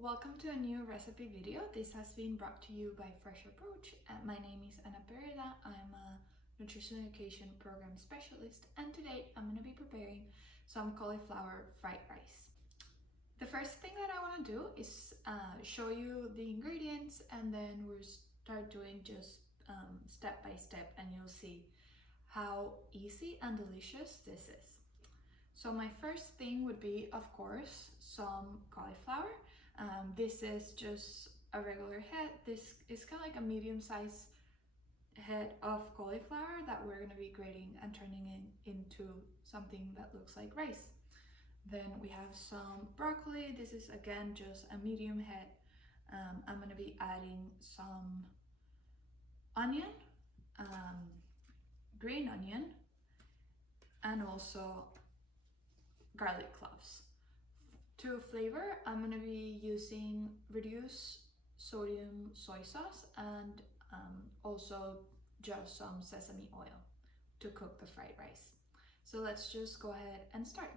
Welcome to a new recipe video. This has been brought to you by Fresh Approach. My name is Ana Pereda. I'm a nutrition education program specialist, and today I'm going to be preparing some cauliflower fried rice. The first thing that I want to do is show you the ingredients, and then we'll start doing just step by step, and you'll see how easy and delicious this is. So my first thing would be, of course, some cauliflower. This is just a regular head. This is kind of like a medium-sized head of cauliflower that we're going to be grating and turning into something that looks like rice. Then we have some broccoli. This is again just a medium head. I'm going to be adding some onion, green onion, and also garlic cloves. To flavor, I'm going to be using reduced sodium soy sauce and also just some sesame oil to cook the fried rice. So let's just go ahead and start.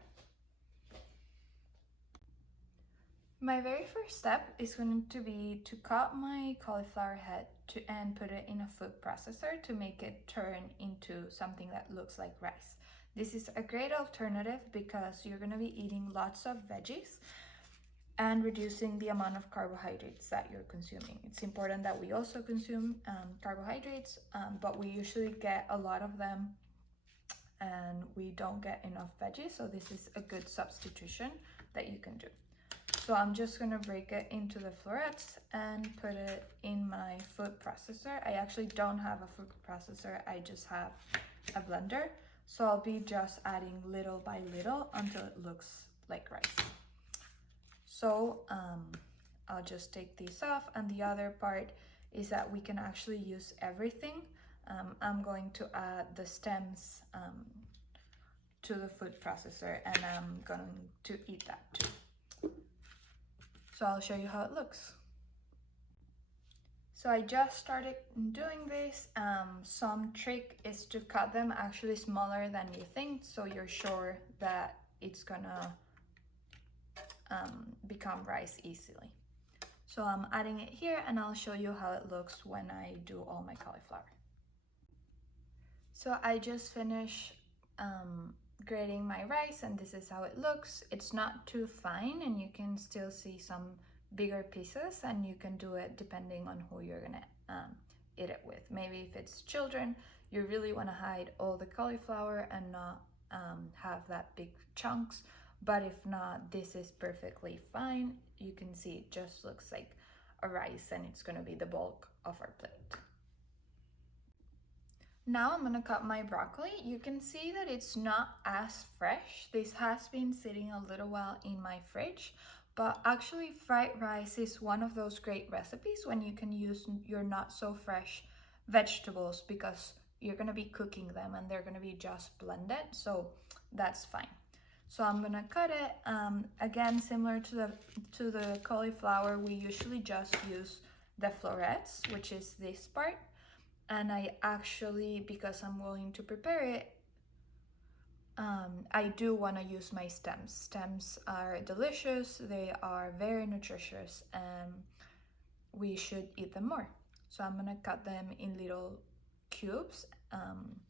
My very first step is going to be to cut my cauliflower head and put it in a food processor to make it turn into something that looks like rice. This is a great alternative because you're going to be eating lots of veggies and reducing the amount of carbohydrates that you're consuming. It's important that we also consume carbohydrates, but we usually get a lot of them and we don't get enough veggies, so this is a good substitution that you can do. So I'm just going to break it into the florets and put it in my food processor. I actually don't have a food processor, I just have a blender. So I'll be just adding little by little until it looks like rice. So I'll just take these off, and the other part is that we can actually use everything. I'm going to add the stems to the food processor, and I'm going to eat that too. So I'll show you how it looks. So I just started doing this. Some trick is to cut them actually smaller than you think, so you're sure that it's gonna become rice easily. So I'm adding it here, and I'll show you how it looks when I do all my cauliflower. So I just finished grating my rice, and this is how it looks. It's not too fine, and you can still see some bigger pieces, and you can do it depending on who you're gonna eat it with. Maybe if it's children, you really want to hide all the cauliflower and not have that big chunks, but if not, this is perfectly fine. You can see it just looks like a rice, and it's going to be the bulk of our plate. Now I'm going to cut my broccoli. You can see that it's not as fresh. This has been sitting a little while in my fridge, but actually fried rice is one of those great recipes when you can use your not so fresh vegetables, because you're going to be cooking them and they're going to be just blended, so that's fine. So I'm going to cut it. Again, similar to the cauliflower, we usually just use the florets, which is this part. And I actually, because I'm going to prepare it, I do want to use my stems. Stems are delicious, they are very nutritious, and we should eat them more. So I'm going to cut them in little cubes,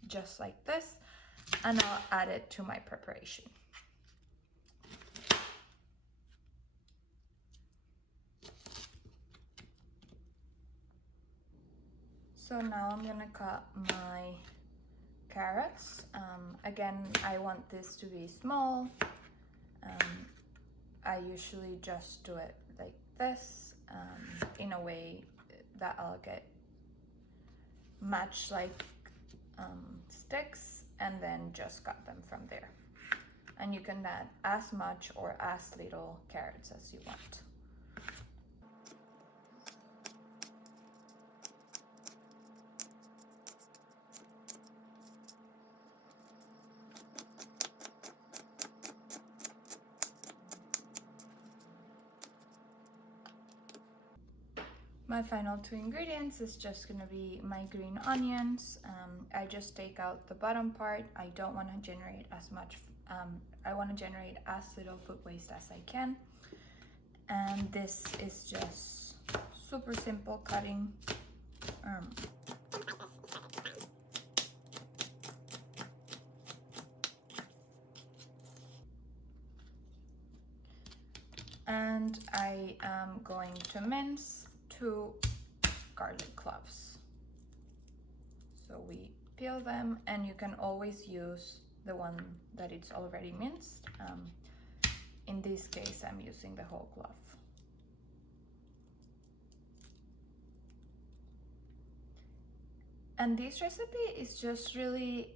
just like this, and I'll add it to my preparation. So now I'm gonna cut my carrots. Again, I want this to be small. I usually just do it like this, in a way that I'll get much like sticks, and then just cut them from there. And you can add as much or as little carrots as you want. My final two ingredients is just gonna be my green onions. I just take out the bottom part. I don't want to generate as much, I want to generate as little food waste as I can. And And this is just super simple cutting. And I am going to mince 2 garlic cloves. So we peel them, and you can always use the one that it's already minced. In this case, I'm using the whole clove. And this recipe is just really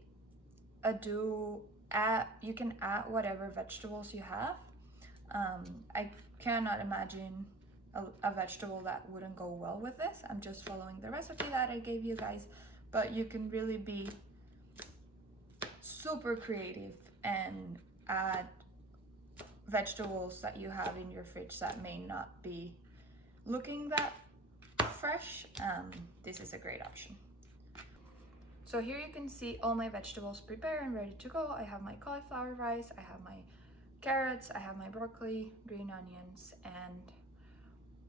you can add whatever vegetables you have. I cannot imagine a vegetable that wouldn't go well with this. I'm just following the recipe that I gave you guys, but you can really be super creative and add vegetables that you have in your fridge that may not be looking that fresh. This is a great option. So here you can see all my vegetables prepared and ready to go. I have my cauliflower rice, I have my carrots, I have my broccoli, green onions, and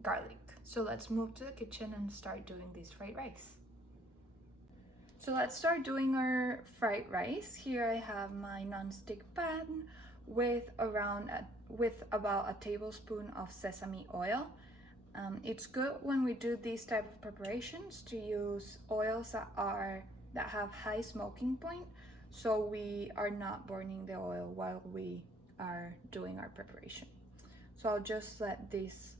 garlic. So let's move to the kitchen and start doing this fried rice. So let's start doing our fried rice. Here I have my non-stick pan with about a tablespoon of sesame oil. It's good when we do these type of preparations to use oils that have high smoking point, so we are not burning the oil while we are doing our preparation. So I'll just let this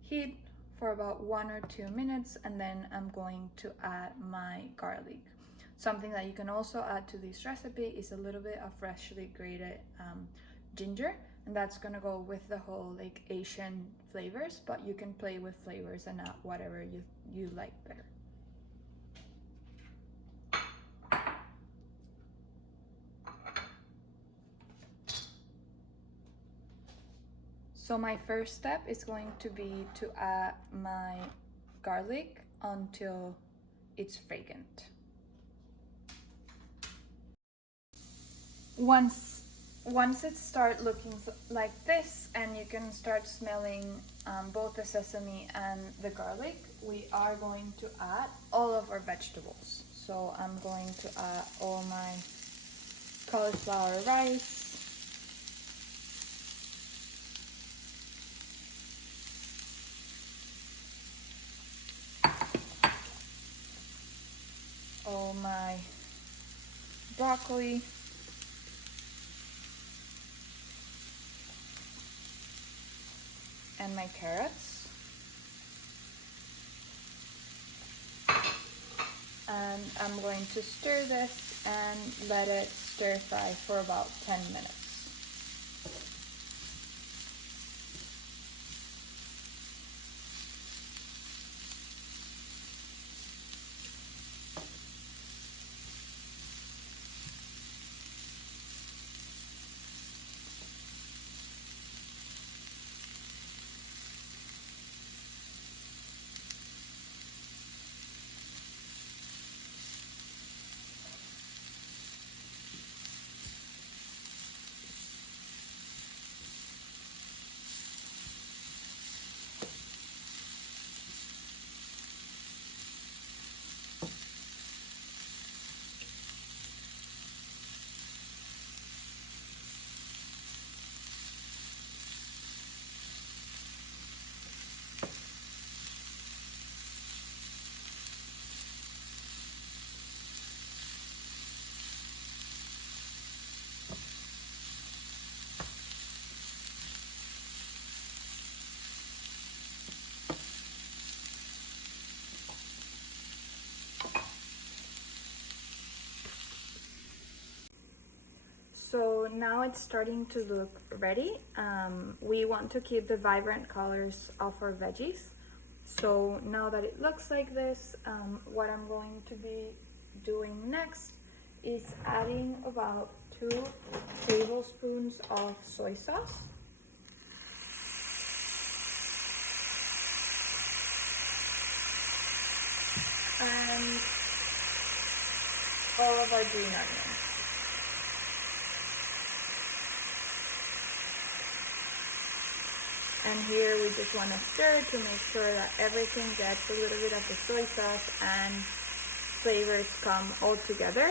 heat for about 1 or 2 minutes, and then I'm going to add my garlic. Something that you can also add to this recipe is a little bit of freshly grated ginger, and that's gonna go with the whole like Asian flavors, but you can play with flavors and add whatever you like better. So my first step is going to be to add my garlic until it's fragrant. Once it starts looking like this and you can start smelling both the sesame and the garlic, we are going to add all of our vegetables. So I'm going to add all my cauliflower rice, all my broccoli, and my carrots. And I'm going to stir this and let it stir fry for about 10 minutes. So now it's starting to look ready. We want to keep the vibrant colors of our veggies. So now that it looks like this, what I'm going to be doing next is adding about 2 tablespoons of soy sauce. And all of our green onions. And here we just want to stir to make sure that everything gets a little bit of the soy sauce and flavors come all together.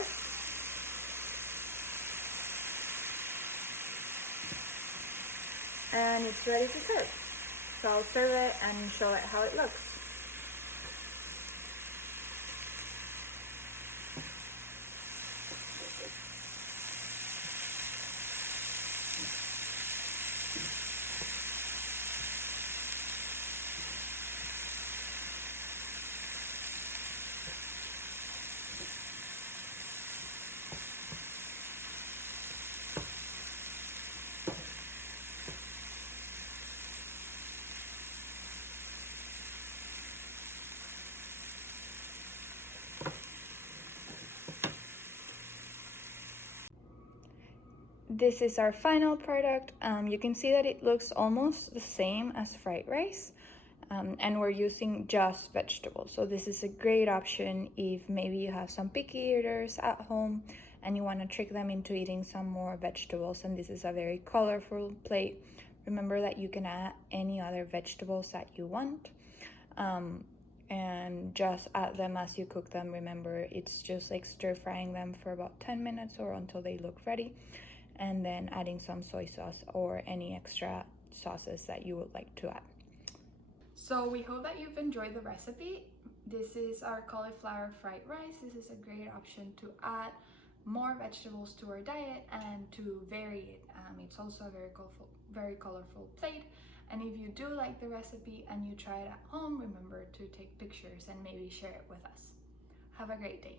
And it's ready to serve. So I'll serve it and show it how it looks. This is our final product. You can see that it looks almost the same as fried rice, and we're using just vegetables. So this is a great option if maybe you have some picky eaters at home and you want to trick them into eating some more vegetables. And this is a very colorful plate. Remember that you can add any other vegetables that you want, and just add them as you cook them. Remember, it's just like stir frying them for about 10 minutes or until they look ready, and then adding some soy sauce or any extra sauces that you would like to add. So we hope that you've enjoyed the recipe. This is our cauliflower fried rice. This is a great option to add more vegetables to our diet and to vary it. It's also a very colorful plate. And if you do like the recipe and you try it at home, remember to take pictures and maybe share it with us. Have a great day.